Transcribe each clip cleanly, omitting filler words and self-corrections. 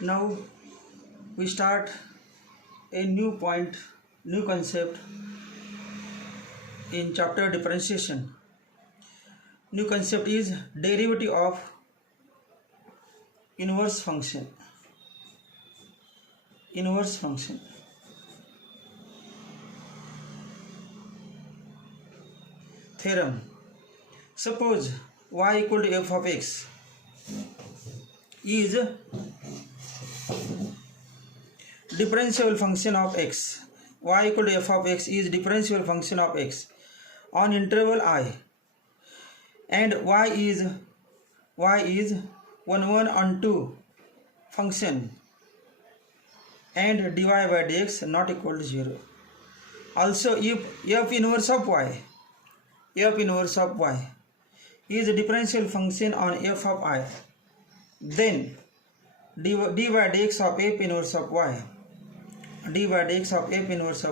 Now we start a new point, new concept in chapter differentiation. New concept is derivative of inverse function. Inverse function. Theorem. Suppose y equal to f of x is differentiable function of x. Y equal to f of x is differentiable function of x on interval I, and y is 1 1 on 2 function, and dy by dx not equal to 0. Also, if f inverse of y is a differential function on f of I, then dy by dx of f inverse of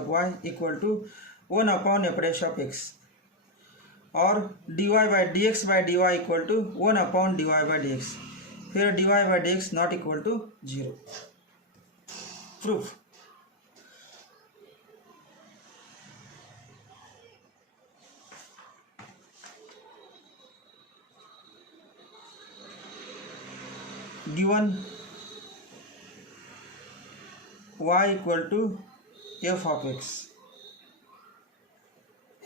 y equal to 1 upon f dash of x, or dy by dx by dy equal to 1 upon dy by dx. Here dy by dx not equal to 0. Proof. Given y equal to f of x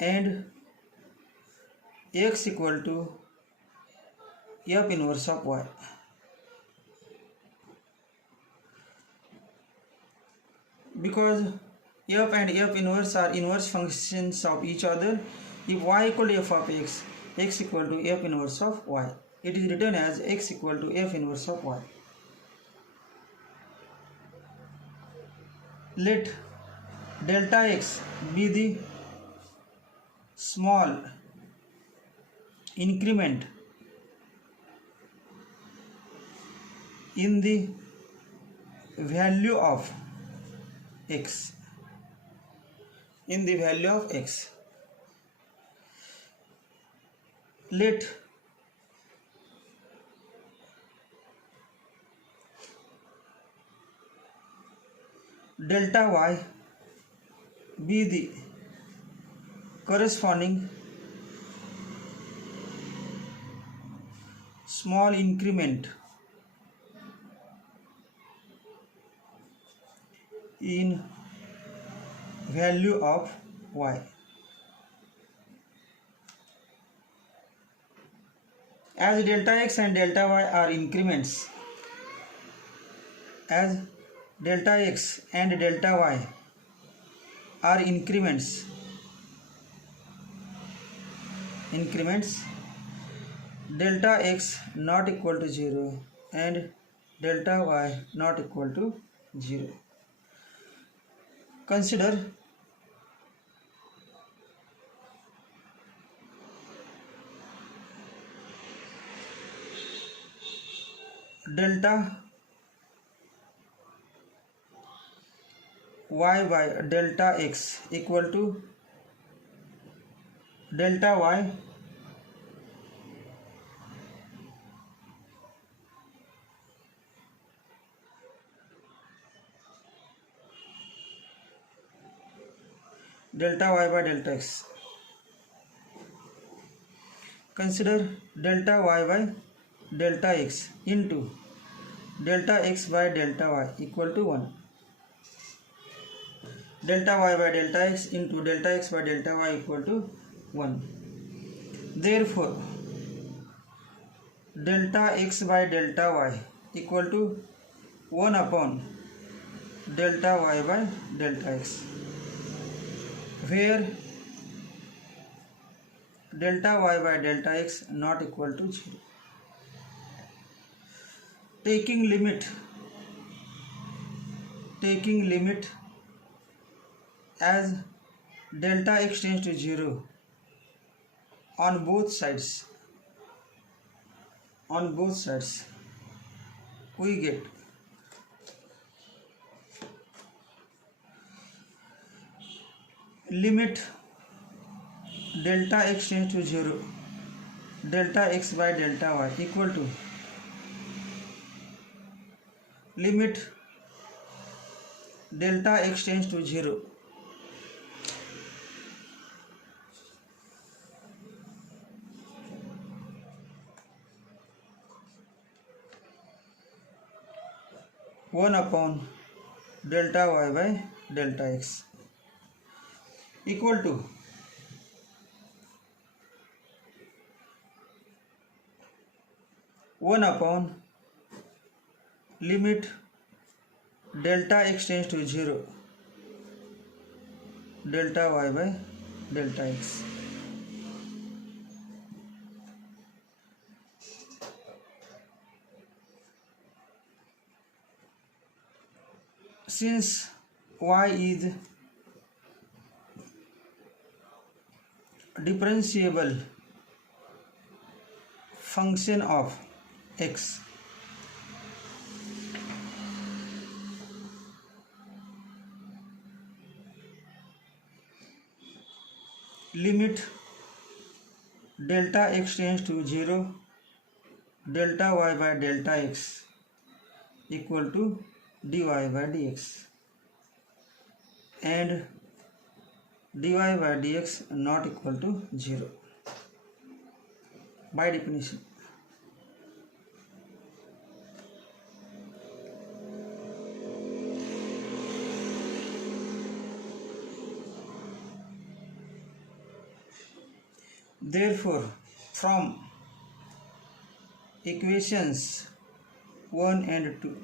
and x equal to f inverse of y, because f and f inverse are inverse functions of each other. If y equal to f of x, x equal to f inverse of y, it is written as x equal to f inverse of y. Let delta x be the small increment in the value of x. Let delta y be the corresponding small increment in value of y. As delta x and delta y are increments, delta x not equal to 0 and delta y not equal to 0. Consider delta y by delta x equal to delta y by delta x. Consider delta y by delta x into delta x by delta y equal to 1. Delta y by delta x into delta x by delta y equal to 1. Therefore, delta x by delta y equal to 1 upon delta y by delta x, where delta y by delta x not equal to 0. Taking limit as delta x tends to 0 on both sides, we get limit delta x tends to 0, delta x by delta y equal to limit delta x tends to 0, one upon delta y by delta x equal to one upon limit delta x tends to 0, delta y by delta x. Since y is differentiable function of x, limit delta x tends to 0, delta y by delta x equal to dy by dx, and dy by dx not equal to 0 by definition. Therefore, from equations 1 and 2,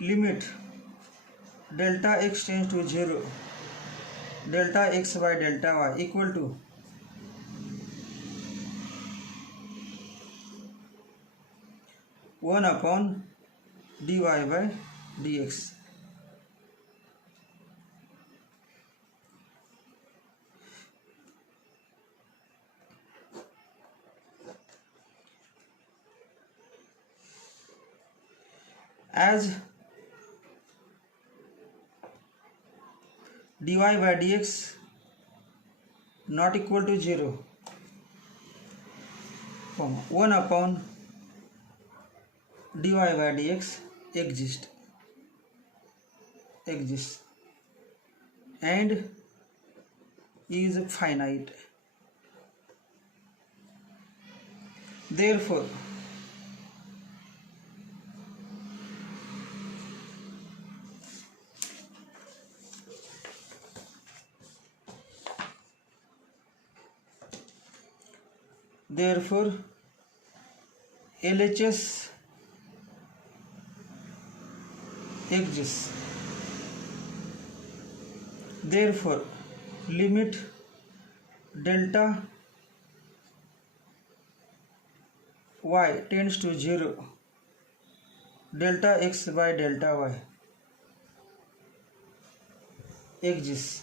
limit delta x tends to 0, delta x by delta y equal to one upon dy by dx. As dy by dx not equal to 0, 1 upon dy by dx exists and is finite. Therefore, LHS exists. Therefore, limit delta y tends to 0, delta x by delta y exists.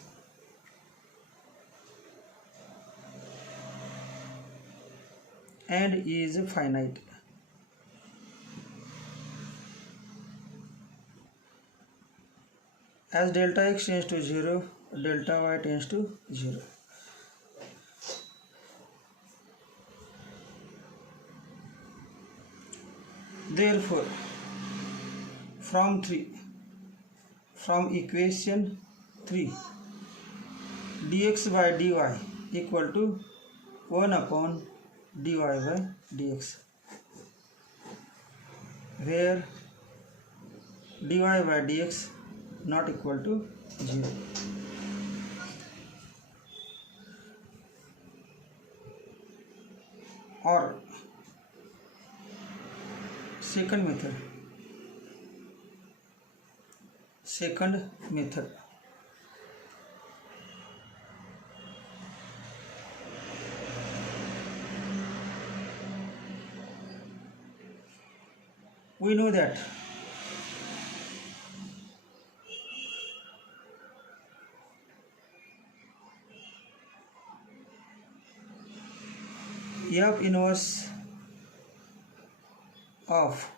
And is finite. As delta x tends to 0, delta y tends to 0. Therefore, from equation 3, dx by dy equal to 1 upon dy by dx, where dy by dx not equal to 0. Or second method, we know that f inverse of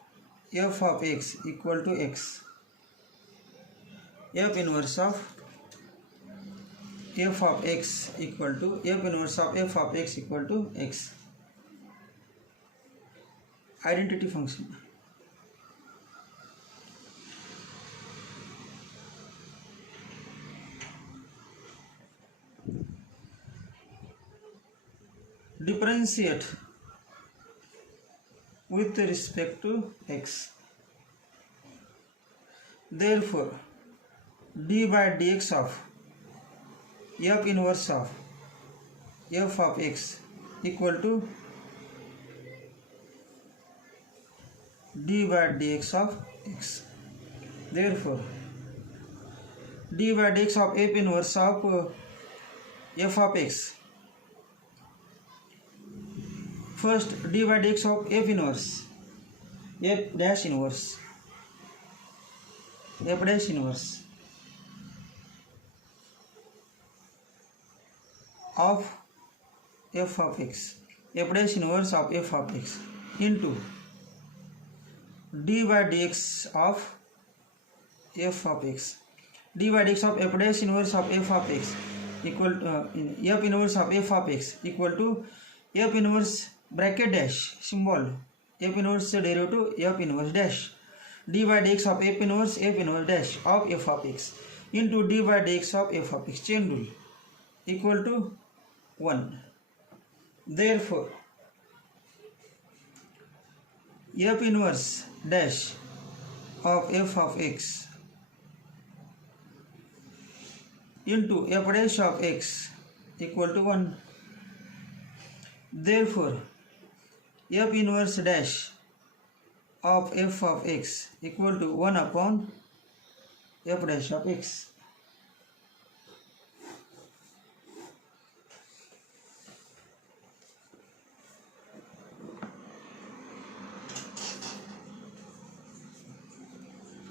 f of x equal to x, f inverse of f of x equal to f inverse of f of x equal to x, identity function. differentiate with respect to x. Therefore, d by dx of f inverse of f of x equal to d by dx of x. Therefore, d by dx of f inverse of f of x. First, d by dx of f inverse, f dash inverse, f dash inverse of f of x, f dash inverse of f of x into d by dx of f of x. d by dx of f dash inverse of f of x equal to f inverse of f of x equal to f inverse bracket dash symbol f inverse derivative f inverse dash d by dx of f inverse dash of f of x into d by dx of f of x, chain rule, equal to 1. Therefore, f inverse dash of f of x into f dash of x equal to 1. Therefore, f inverse dash of f of x equal to 1 upon f dash of x.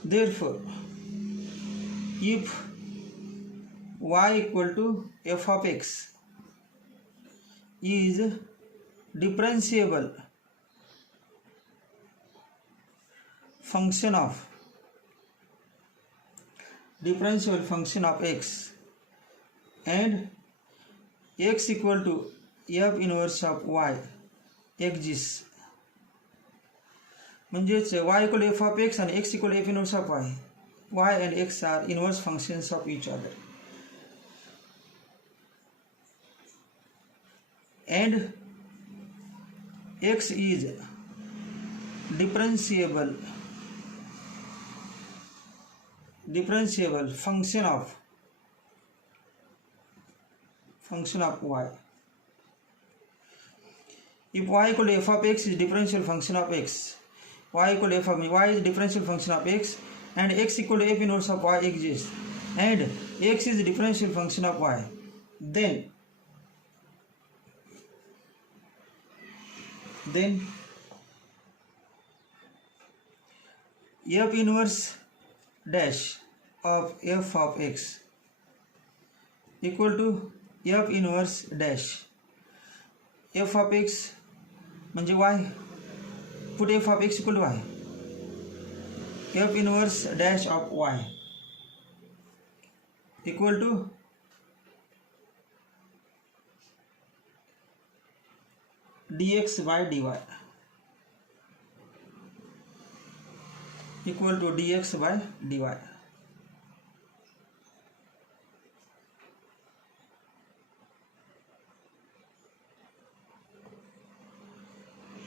Therefore, if y equal to f of x is differentiable function of x and x equal to f inverse of y exists, म्हणजेच y equal to f of x and x equal to f inverse of y. Y and x are inverse functions of each other. And x is differentiable function of y. If y equal to f of x is differential function of x, y equal to f of y is differential function of x, and x equal to f inverse of y exists, and x is differential function of y, then f inverse dash of f of x equal to f inverse dash f of x म्हणजे y, put f of x equal to y, f inverse dash of y equal to dx by dy equal to dx by dy.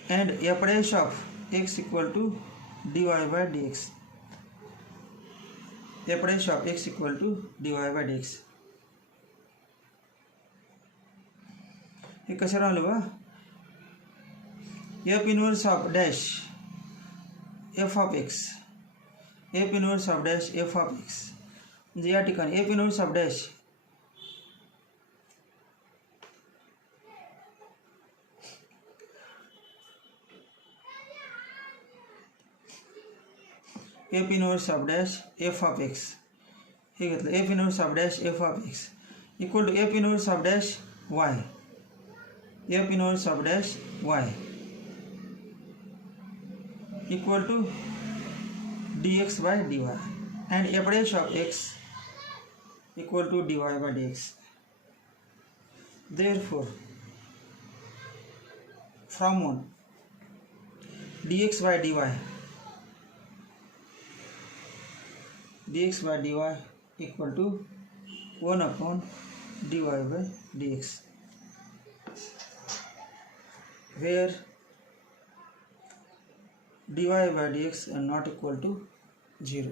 And f dash of x equal to dy by dx. f dash of x equal to dy by dx. हे कसं राहिलं बा, f inverse of dash f of x, f inverse of dash f of x, म्हणजे या ठिकाणी f inverse of dash f inverse of dash f of x हे घेतलं, f inverse of dash f of x equal to f inverse of dash y, f inverse of dash y equal to dx by dy, and f dash of x equal to dy by dx. Therefore, from 1 dx by dy equal to 1 upon dy by dx. where dy by dx are not equal to 0.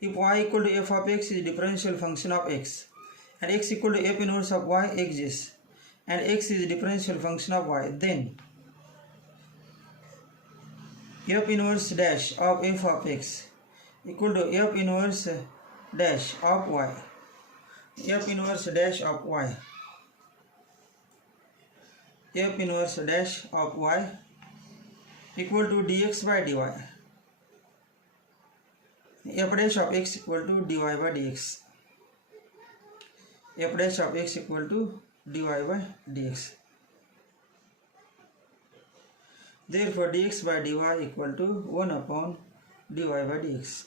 If y equal to f of x is differential function of x and x equal to f inverse of y exists and x is differential function of y, then f inverse dash of f of x equal to f inverse dash of y, f inverse dash of y, f inverse dash of y equal to dx by dy, f dash of x equal to dy by dx, f dash of x equal to dy by dx. Therefore dx by dy equal to 1 upon dy by dx.